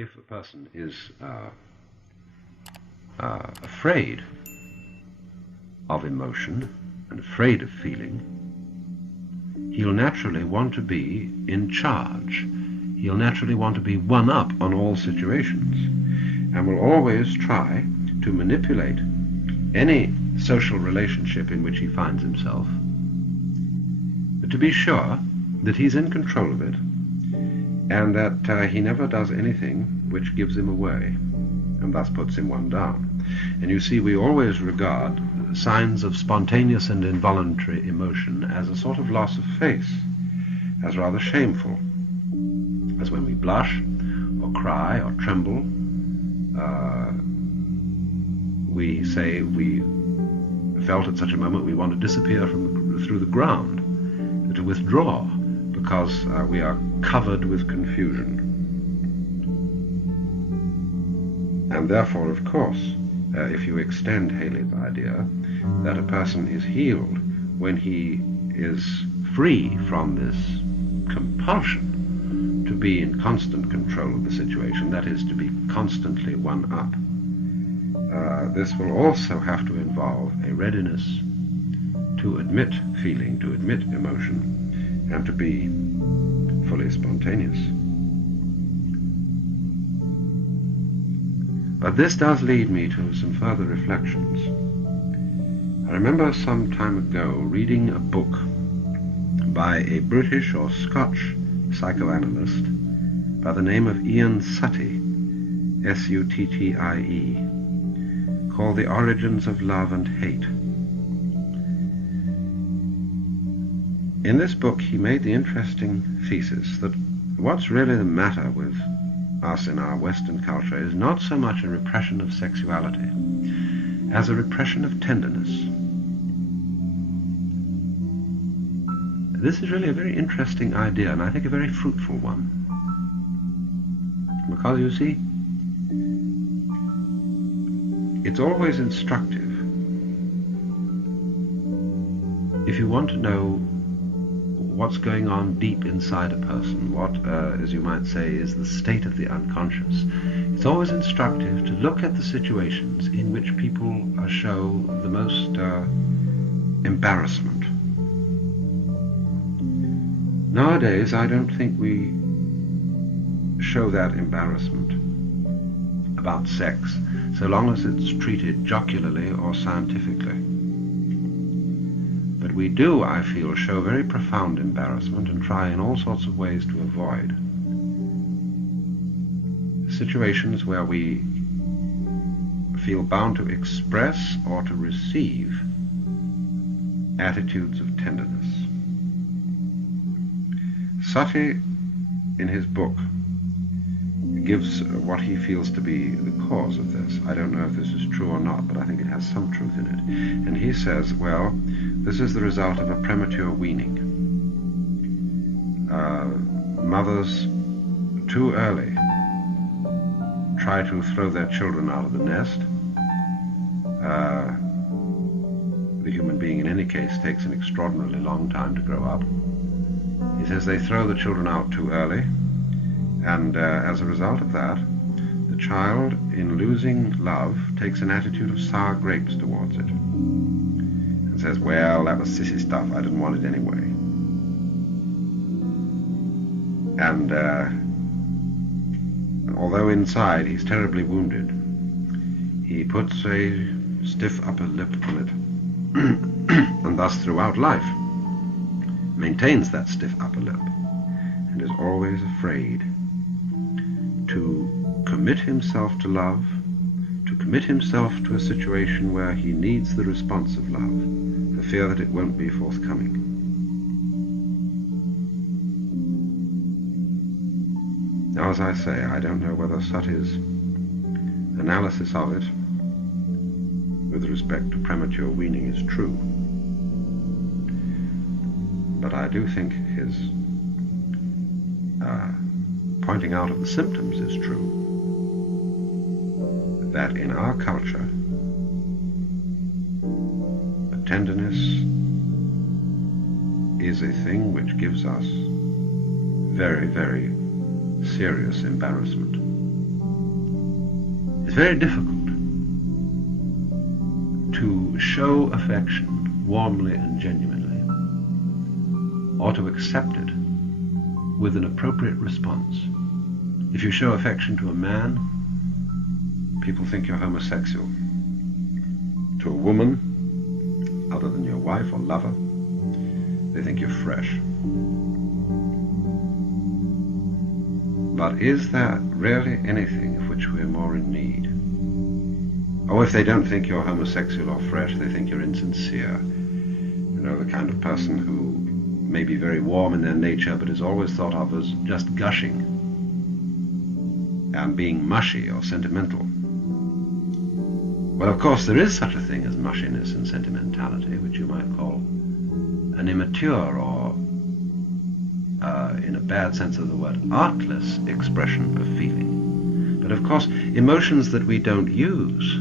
if a person is afraid of emotion and afraid of feeling, he'll naturally want to be in charge. He'll naturally want to be one up on all situations, and will always try to manipulate any social relationship in which he finds himself, to be sure that he's in control of it, and that he never does anything which gives him away, and thus puts him one down. And you see, we always regard signs of spontaneous and involuntary emotion as a sort of loss of face, as rather shameful, as when we blush, or cry, or tremble. We say we felt at such a moment we want to disappear through the ground, to withdraw, because we are covered with confusion. And therefore, of course, if you extend Haley's idea that a person is healed when he is free from this compulsion to be in constant control of the situation, that is, to be constantly one up, this will also have to involve a readiness to admit feeling, to admit emotion, and to be fully spontaneous. But this does lead me to some further reflections. I remember some time ago reading a book by a British or Scotch psychoanalyst by the name of Ian Suttie, S-U-T-T-I-E, called The Origins of Love and Hate. In this book he made the interesting thesis that what's really the matter with us in our Western culture is not so much a repression of sexuality as a repression of tenderness. This is really a very interesting idea, and I think a very fruitful one. Because, you see, it's always instructive. If you want to know what's going on deep inside a person, what, as you might say, is the state of the unconscious, it's always instructive to look at the situations in which people show the most embarrassment. Nowadays, I don't think we show that embarrassment about sex, so long as it's treated jocularly or scientifically. But we do, I feel, show very profound embarrassment and try in all sorts of ways to avoid situations where we feel bound to express or to receive attitudes of tenderness. Suttie, in his book, gives what he feels to be the cause of this. I don't know if this is true or not, but I think it has some truth in it. And he says, well, this is the result of a premature weaning. Mothers too early try to throw their children out of the nest. The human being in any case takes an extraordinarily long time to grow up. He says they throw the children out too early, and as a result of that, the child, in losing love, takes an attitude of sour grapes towards it, and says, well, that was sissy stuff, I didn't want it anyway. And although inside he's terribly wounded, he puts a stiff upper lip on it, and thus throughout life maintains that stiff upper lip, and is always afraid to commit himself to love, to commit himself to a situation where he needs the response of love, for fear that it won't be forthcoming. Now, as I say, I don't know whether Suttie's analysis of it with respect to premature weaning is true, but I do think his pointing out of the symptoms is true. That in our culture, tenderness is a thing which gives us very, very serious embarrassment. It's very difficult to show affection warmly and genuinely, or to accept it with an appropriate response. If you show affection to a man, people think you're homosexual. To a woman, other than your wife or lover, they think you're fresh. But is there really anything of which we're more in need? Or if they don't think you're homosexual or fresh, they think you're insincere. You know, the kind of person who may be very warm in their nature, but is always thought of as just gushing and being mushy or sentimental. Well, of course, there is such a thing as mushiness and sentimentality, which you might call an immature or, in a bad sense of the word, artless expression of feeling. But of course, emotions that we don't use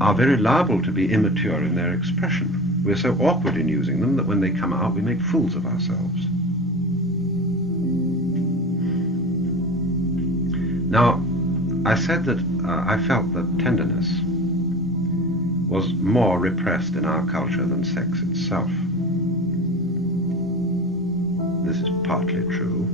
are very liable to be immature in their expression. We're so awkward in using them that when they come out, we make fools of ourselves. Now, I said that I felt that tenderness was more repressed in our culture than sex itself. This is partly true.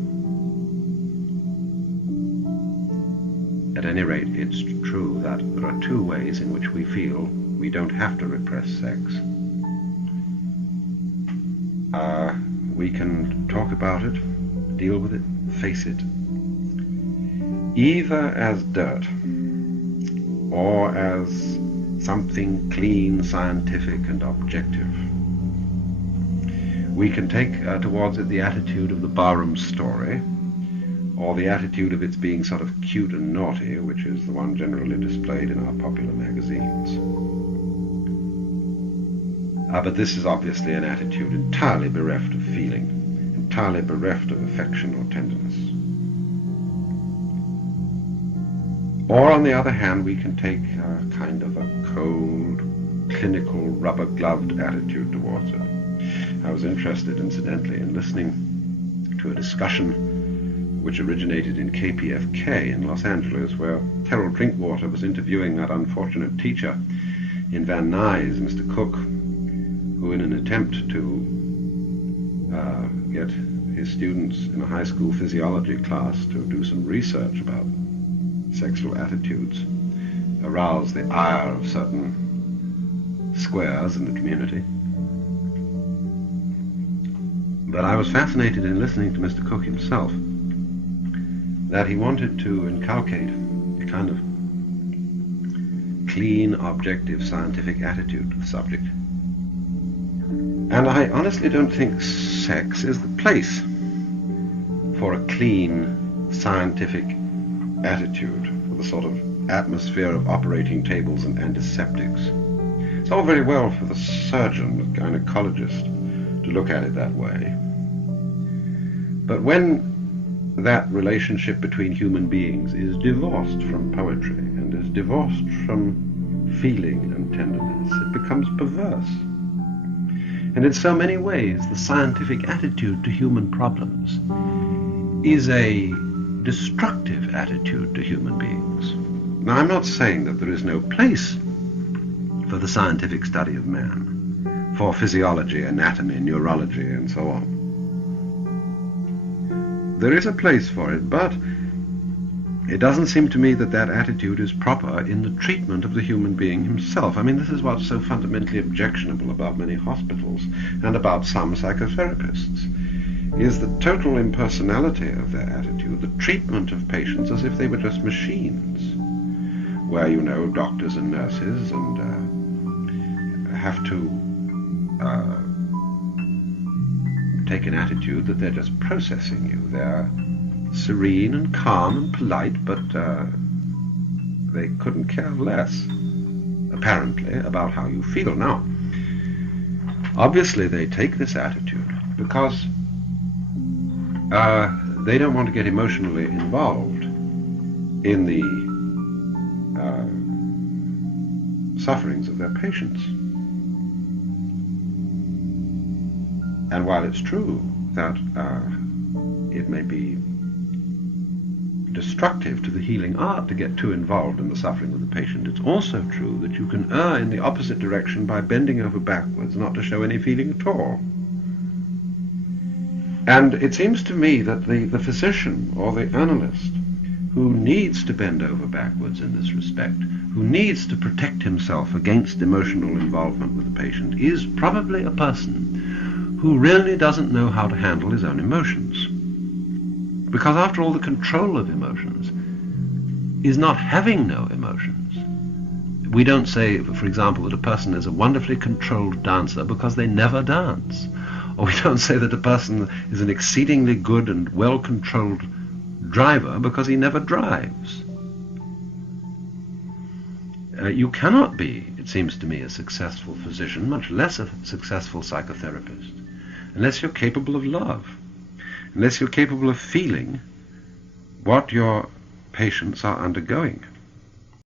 At any rate, it's true that there are two ways in which we feel we don't have to repress sex. We can talk about it, deal with it, face it, either as dirt or as something clean, scientific and objective. We can take towards it the attitude of the barroom story, or the attitude of its being sort of cute and naughty, which is the one generally displayed in our popular magazines. But this is obviously an attitude entirely bereft of feeling, entirely bereft of affection or tenderness. Or, on the other hand, we can take kind of a cold, clinical, rubber-gloved attitude towards it. I was interested, incidentally, in listening to a discussion which originated in KPFK in Los Angeles, where Terrell Drinkwater was interviewing that unfortunate teacher in Van Nuys, Mr. Cook, who, in an attempt to get his students in a high school physiology class to do some research about sexual attitudes, aroused the ire of certain squares in the community. But I was fascinated in listening to Mr. Cook himself, that he wanted to inculcate a kind of clean, objective, scientific attitude to the subject. And I honestly don't think sex is the place for a clean, scientific attitude, for the sort of atmosphere of operating tables and antiseptics. It's all very well for the surgeon, the gynecologist, to look at it that way. But when that relationship between human beings is divorced from poetry and is divorced from feeling and tenderness, it becomes perverse. And in so many ways, the scientific attitude to human problems is a destructive attitude to human beings. Now, I'm not saying that there is no place for the scientific study of man, for physiology, anatomy, neurology, and so on. There is a place for it, but it doesn't seem to me that that attitude is proper in the treatment of the human being himself. I mean, this is what's so fundamentally objectionable about many hospitals and about some psychotherapists, is the total impersonality of their attitude, the treatment of patients as if they were just machines, where, you know, doctors and nurses have to take an attitude that they're just processing you. They're serene and calm and polite, but they couldn't care less, apparently, about how you feel. Now, obviously they take this attitude because they don't want to get emotionally involved in the sufferings of their patients. And while it's true that it may be destructive to the healing art to get too involved in the suffering of the patient. It's also true that you can err in the opposite direction by bending over backwards, not to show any feeling at all. And it seems to me that the physician or the analyst who needs to bend over backwards in this respect, who needs to protect himself against emotional involvement with the patient, is probably a person who really doesn't know how to handle his own emotions. Because after all, the control of emotions is not having no emotions. We don't say, for example, that a person is a wonderfully controlled dancer because they never dance. Or we don't say that a person is an exceedingly good and well-controlled driver because he never drives. You cannot be, it seems to me, a successful physician, much less a successful psychotherapist, unless you're capable of love, unless you're capable of feeling what your patients are undergoing.